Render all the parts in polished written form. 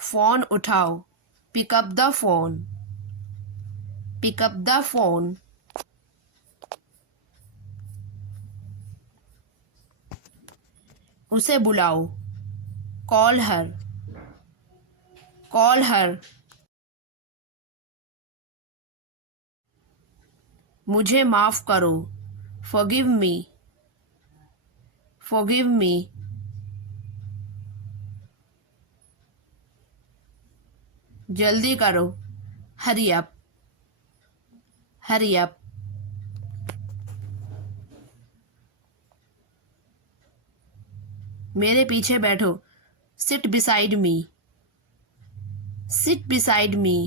Phone उठाओ, pick up the phone, pick up the phone. उसे बुलाओ, कॉल हर, कॉल हर। मुझे माफ करो, फॉरगिव मी, फॉरगिव मी। जल्दी करो, हरी अप, हरी अप। मेरे पीछे बैठो, seat beside me, seat beside me.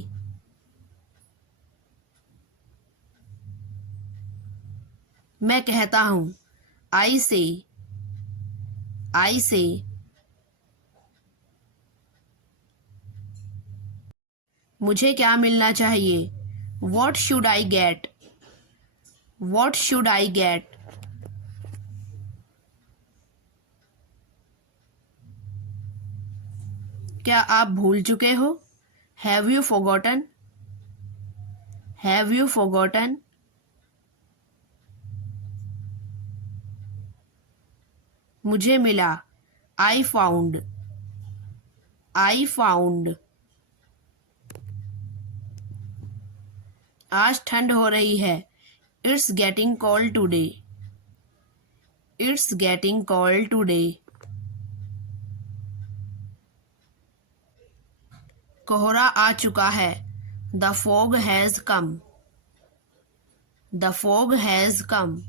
मैं कहता हूँ, आई से, आई से। मुझे क्या मिलना चाहिए, what should I get, what should I get. क्या आप भूल चुके हो, have you forgotten, have you forgotten. मुझे मिला, आई फाउंड, आई फाउंड। आज ठंड हो रही है, it's getting cold today, it's getting cold today. कोहरा आ चुका है, the fog has come, the fog has come.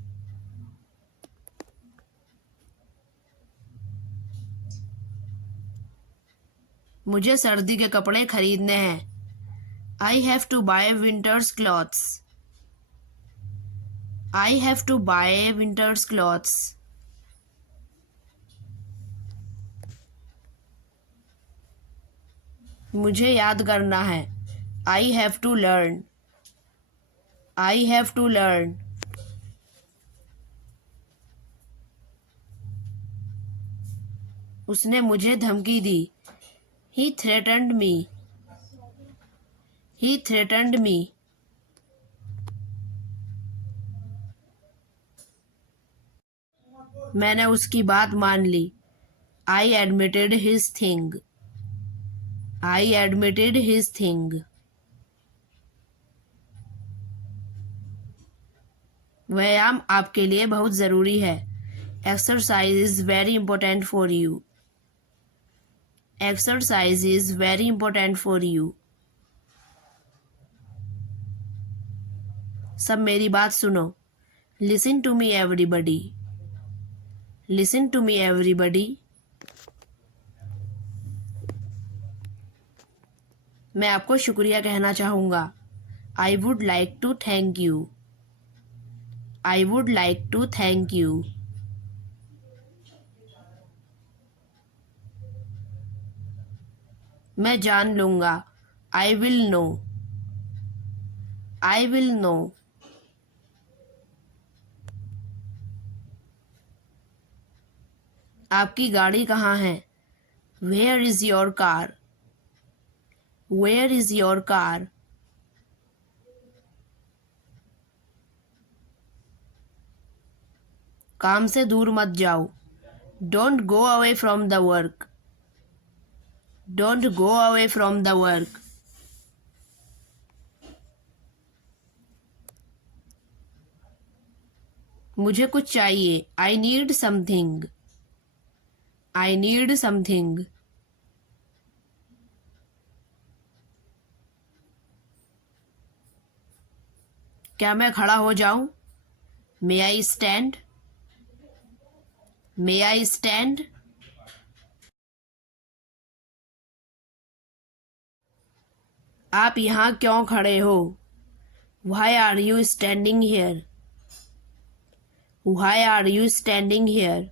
मुझे सर्दी के कपड़े खरीदने हैं, I have to buy winters clothes, I have to buy winters clothes. मुझे याद करना है, I have to learn, I have to learn. उसने मुझे धमकी दी, ही थ्रेटन्ड मी, ही थ्रेटन्ड मी। मैंने उसकी बात मान ली, I admitted his thing, I admitted his thing. व्यायाम आपके लिए बहुत ज़रूरी है, exercise is very important for you, exercise is very important for you. सब मेरी बात सुनो, listen to me everybody, listen to me everybody. मैं आपको शुक्रिया कहना चाहूँगा, I would like to thank you, I would like to thank you. मैं जान लूँगा, I will know, I will know. आपकी गाड़ी कहाँ है, where is your car, where is your car. काम से दूर मत जाओ, don't go away from the work, don't go away from the work. मुझे कुछ चाहिए, I need something, I need something. क्या मैं खड़ा हो जाऊं, मे I stand, may I stand. आप यहाँ क्यों खड़े हो, why are you standing here, why are you standing here.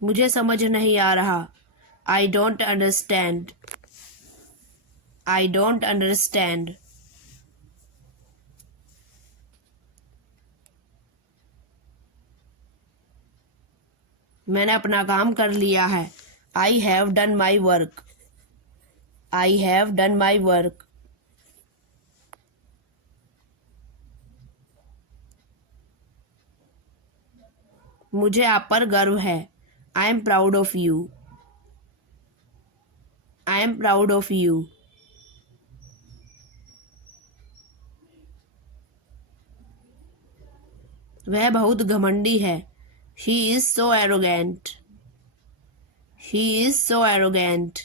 मुझे समझ नहीं आ रहा, I don't understand, I don't understand. मैंने अपना काम कर लिया है। I have done my work. I have done my work. मुझे आप पर गर्व है। I am proud of you. I am proud of you. वह बहुत घमंडी है। She is so arrogant. She is so arrogant.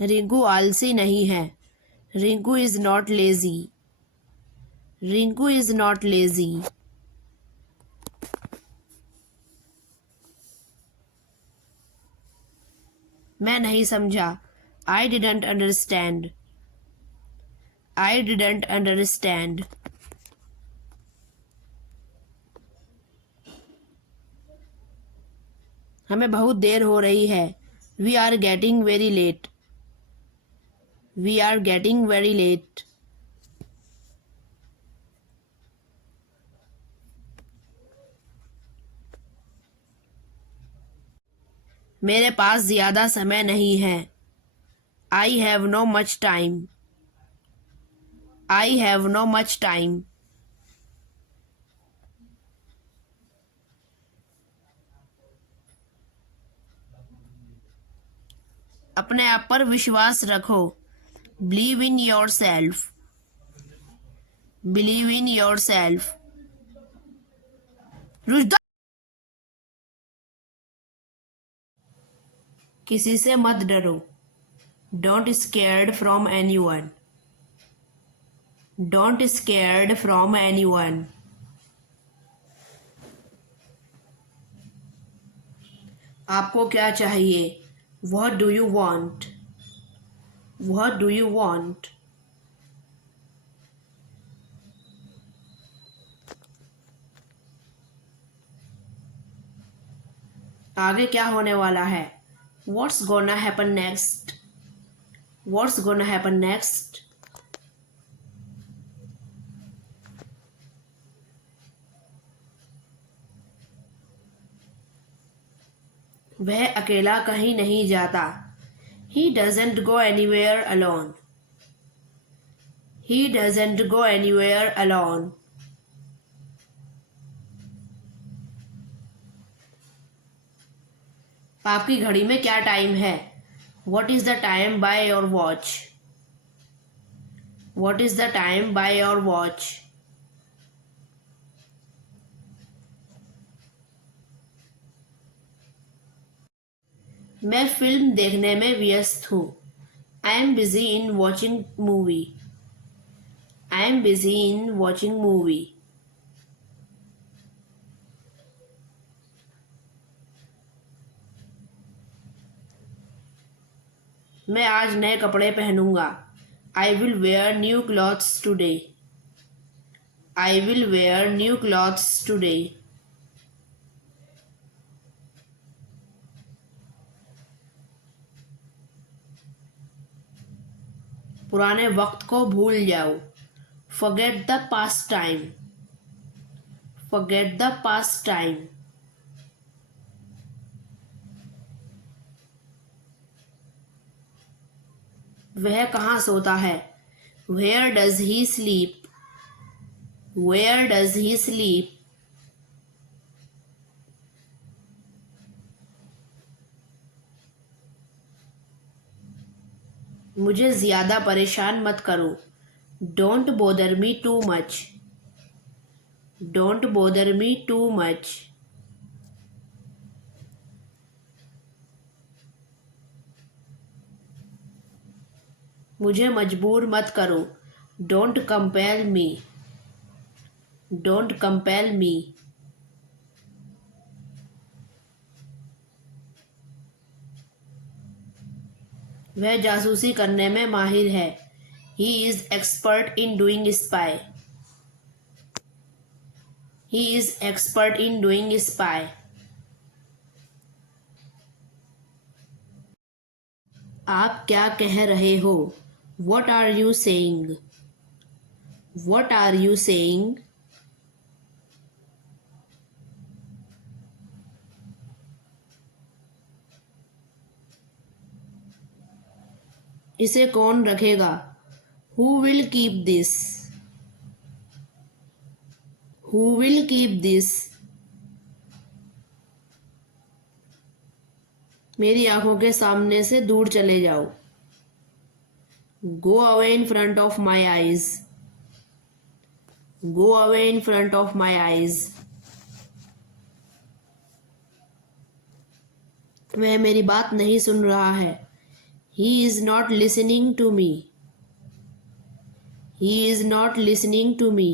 Rinku आलसी नहीं है। Rinku is not lazy. Rinku is not lazy. मैं नहीं समझा। I didn't understand. I didn't understand. हमें बहुत देर हो रही है। We are getting very late. We are getting very late. मेरे पास ज्यादा समय नहीं है। I have no much time. I have no much time. अपने आप पर विश्वास रखो। Believe in your self. Believe in your self. रुजदा। किसी से मत डरो। Don't scared from any one. Don't scared from any one. आपको क्या चाहिए? What do you want? What do you want? आगे क्या होने वाला है? What's gonna happen next? What's gonna happen next? वह अकेला कहीं नहीं जाता। He doesn't go anywhere alone. He doesn't go anywhere alone. आपकी घड़ी में क्या टाइम है? What is the time by your watch? What is the time by your watch? मैं फिल्म देखने में व्यस्त हूँ। I am busy in watching movie. I am busy in watching movie. मैं आज नए कपड़े पहनूंगा। I will wear new clothes today. I will wear new clothes today. पुराने वक्त को भूल जाओ। Forget the past time. Forget the past time. वह कहाँ सोता है? Where does he sleep? Where does he sleep? मुझे ज्यादा परेशान मत करो। Don't bother me too much. Don't bother me too much. मुझे मजबूर मत करो। Don't compel me. Don't compel me. वह जासूसी करने में माहिर है। He is expert in doing spy. He is expert in doing spy. आप क्या कह रहे हो? What are you saying? What are you saying? इसे कौन रखेगा? Who will keep this? Who will keep this? मेरी आंखों के सामने से दूर चले जाओ। Go away in front of my eyes. Go away in front of my eyes. वह मेरी बात नहीं सुन रहा है। He is not listening to me. He is not listening to me.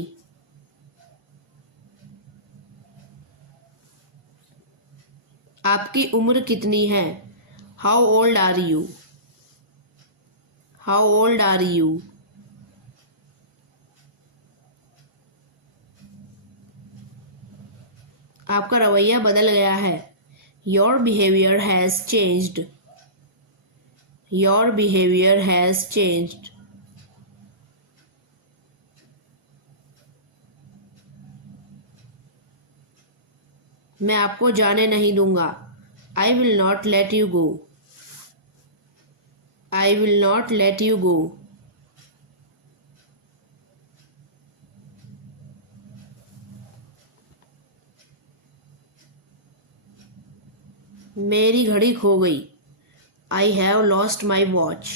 आपकी उम्र कितनी है? How old are you? How old are you? आपका रवैया बदल गया है। Your behavior has changed. Your behavior has changed. मैं आपको जाने नहीं दूंगा। I will not let you go. I will not let you go. मेरी घड़ी खो गई। I have lost my watch.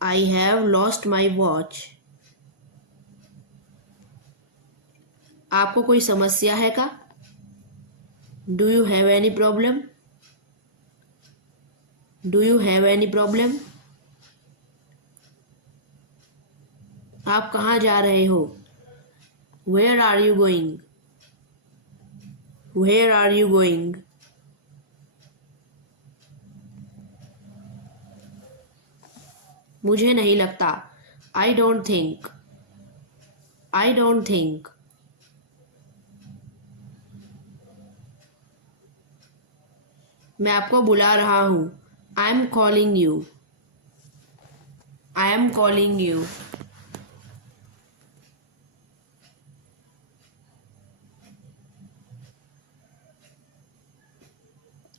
I have lost my watch. आपको कोई समस्या है का? Do you have any problem? Do you have any problem? आप कहाँ जा रहे हो? Where are you going? Where are you going? मुझे नहीं लगता। I don't think. I don't think. मैं आपको बुला रहा हूँ। I am calling you. I am calling you.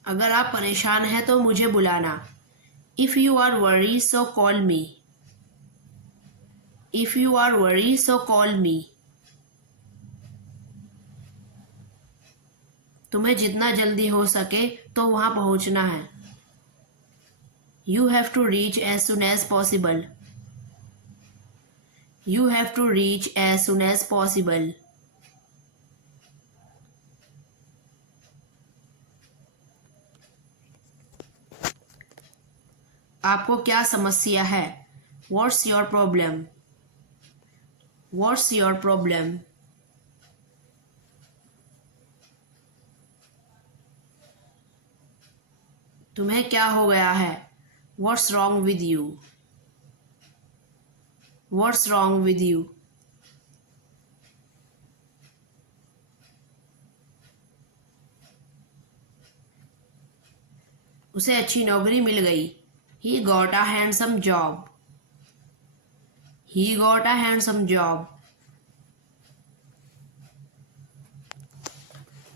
अगर आप परेशान हैं तो मुझे बुलाना। If you are worried, so call me. If you are worried, so call me. तुम्हें जितना जल्दी हो सके तो वहां पहुंचना है। You have to reach as soon as possible. You have to reach as soon as possible. आपको क्या समस्या है? What's your problem? What's your problem? तुम्हें क्या हो गया है? What's wrong with you? What's wrong with you? उसे अच्छी नौकरी मिल गई। He got a handsome job. He got a handsome job.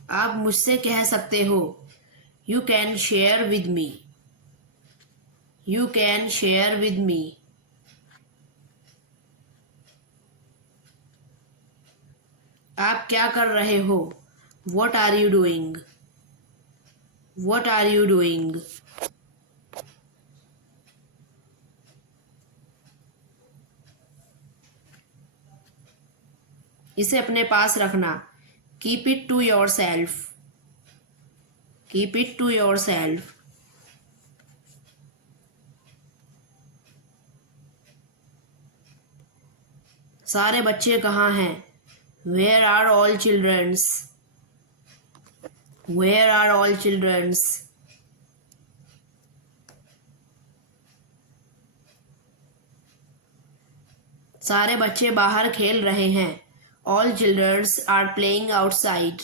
आप मुझसे कह सकते हो। You can share with me. You can share with me. आप क्या कर रहे हो? What are you doing? What are you doing? इसे अपने पास रखना। Keep it to yourself. Keep it to yourself. सारे बच्चे कहाँ हैं? Where are all childrens? Where are all childrens? सारे बच्चे बाहर खेल रहे हैं। All children are playing outside.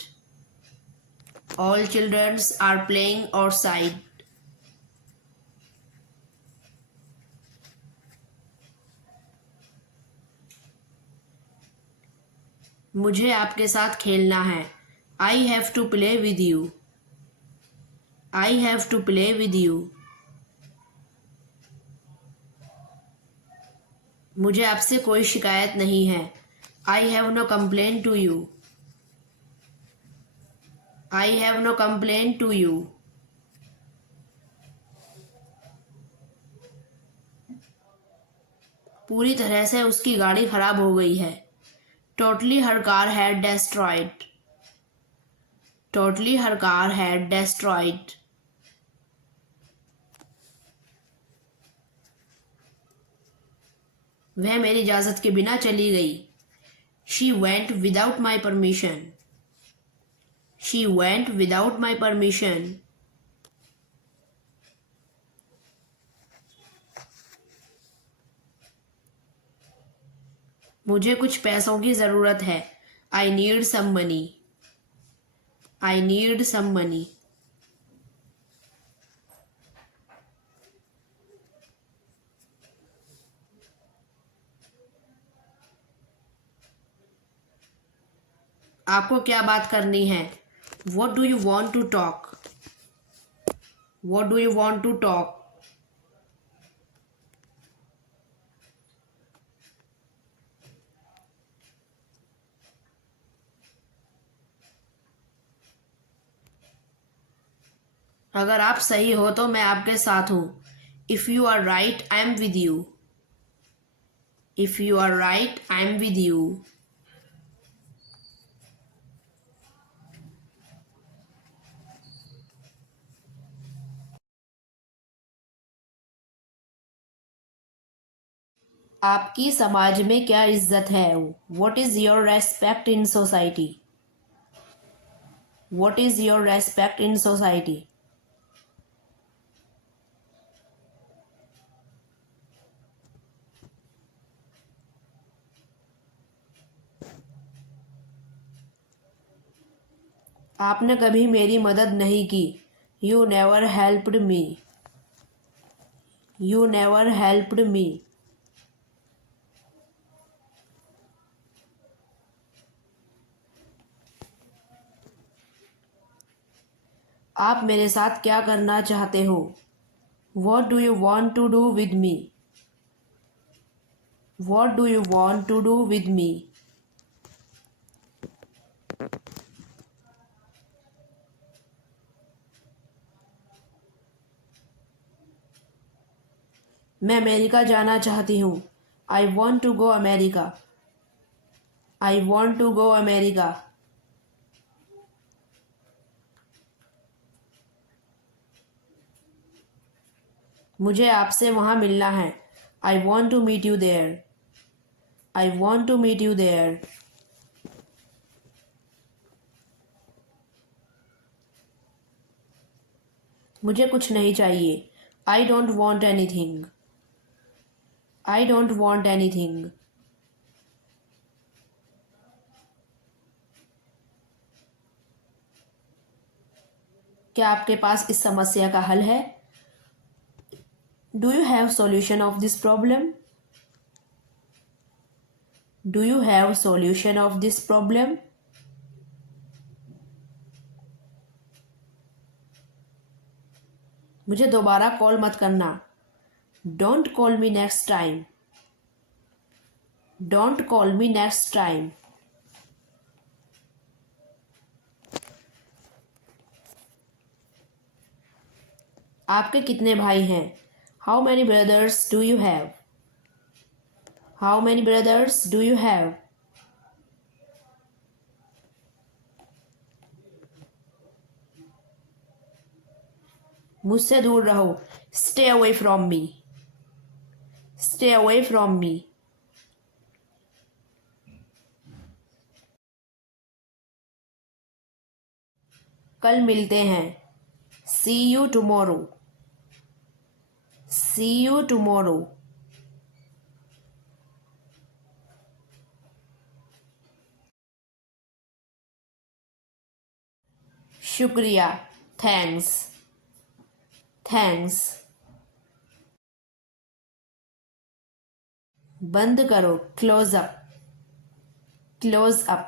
All children are playing outside. मुझे आपके साथ खेलना है। I have to play with you. I have to play with you. मुझे आपसे कोई शिकायत नहीं है। I have no complain to you. I have no complain to you. पूरी तरह से उसकी गाड़ी खराब हो गई है। Totally her car had destroyed. Totally her car had destroyed. वह मेरी इजाज़त के बिना चली गई। She went without my permission. She went without my permission. मुझे कुछ पैसों की ज़रूरत है। I need some money. I need some money. आपको क्या बात करनी है? What do you want to talk? What do you want to talk? अगर आप सही हो तो मैं आपके साथ हूँ। If you are right I am with you. If you are right I am with you. आपकी समाज में क्या इज्जत है? What is your respect in society? What is your respect in society? आपने कभी मेरी मदद नहीं की। You never helped me. You never helped me. आप मेरे साथ क्या करना चाहते हो? What do you want to do with me? What do you want to do with me? मैं अमेरिका जाना चाहती हूँ। I want to go America. I want to go America. मुझे आपसे वहाँ मिलना है। I want to meet you there. I want to meet you there. मुझे कुछ नहीं चाहिए। I don't want anything. I don't want anything. क्या आपके पास इस समस्या का हल है? Do you have solution of this problem? Do you have solution of this problem? मुझे दोबारा कॉल मत करना। Don't call me next time. Don't call me next time. आपके कितने भाई हैं? How many brothers do you have? How many brothers do you have? मुझसे दूर रहो। Stay away from me. Stay away from me. कल मिलते हैं। See you tomorrow. See you tomorrow. शुक्रिया। थैंक्स। थैंक्स। बंद करो। Close up. Close up.